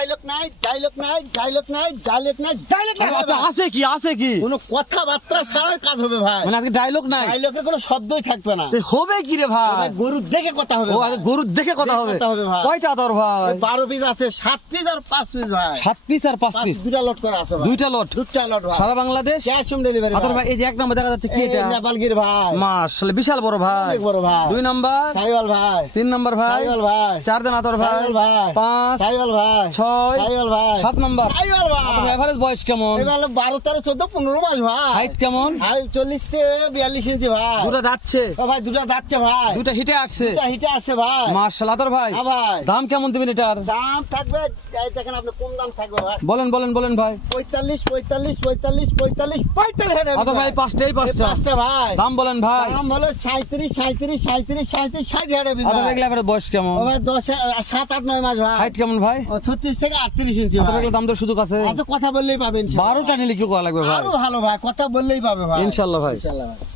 Dialogue নাই, dialogue নাই, dialogue নাই, ডায়লগ নাই, ডায়লগ নাই। আচ্ছা, আছে কি আছে কি কোনো কথাবার্তা ছাড়াই কাজ হবে ভাই। মানে আজকে ডায়লগ নাই, ডায়লগের কোনো শব্দই থাকবে না। তো হবে কি রে ভাই? ভাই গরুর দেখে কথা হবে ও ভাই। আজকে গরুর দেখে কথা হবে। কথা হবে ভাই। কয়টা তোর ভাই? 12 পিস আছে, 7 পিস আর 5 পিস ভাই। 7 পিস আর 5 পিস, দুটা লট করা আছে ভাই। দুইটা লট, দুটা লট ভাই। সারা বাংলাদেশ ক্যাশ অন ডেলিভারি আতর ভাই। এই যে এক নাম্বার দেখা যাচ্ছে কি এটা? নেপালগির ভাই। মাশাআল্লাহ বিশাল বড় ভাই। অনেক বড় ভাই। 2 নাম্বার সাইওয়াল ভাই। 3 নাম্বার ভাই সাইওয়াল ভাই। 4 দেন আতর ভাই সাইওয়াল ভাই। 5 সাইওয়াল ভাই। 6 সাইওয়াল ভাই। 7 নাম্বার সাইওয়াল ভাই। আতর ভাই। এভারেজ বয়স কেমন? এবার 12, 13, 14, 15 মাস ভাই। হাইট কেমন? হাইট 40 থেকে 42 ইঞ্চি ভাই। দুটো যাচ্ছে, ও ভাই দুটা যাচ্ছে ভাই। দুটো হিটে আসছে। দুটা হিটে আছে ভাই। মাশাআল্লাহ আতর ভাই। হ্যাঁ ভাই। দাম কেমন দিবেন এটার? দাম থাকবে, এই দেখেন আপনি কম দাম থাকবে ভাই। বলেন বলেন বলেন ভাই। 45, 45, 45, 45, 45 হেডে আতর ভাই পাঁচটাই পাঁচটা। পাঁচটা ভাই। দাম বলেন ভাই। দাম হলো 37, 37, 37, 37, 60 হেডে আতর ভাই এভারেজ বয়স কেমন? ও ভাই 10, 7, 8, 9 মাস ভাই। হাইট কেমন ভাই? ও 36 থেকে 38 ইঞ্চি আতর ভাই। ভাই দাম দর সুযোগ আছে? আচ্ছা কথা বললেই পাবেন। 12টা নিলে কি করা লাগবে ভাই? আরো ভালো ভাই, কথা বললেই পাবে ভাই। ইনশাআল্লাহ ভাই। ইনশাআল্লাহ ভাই।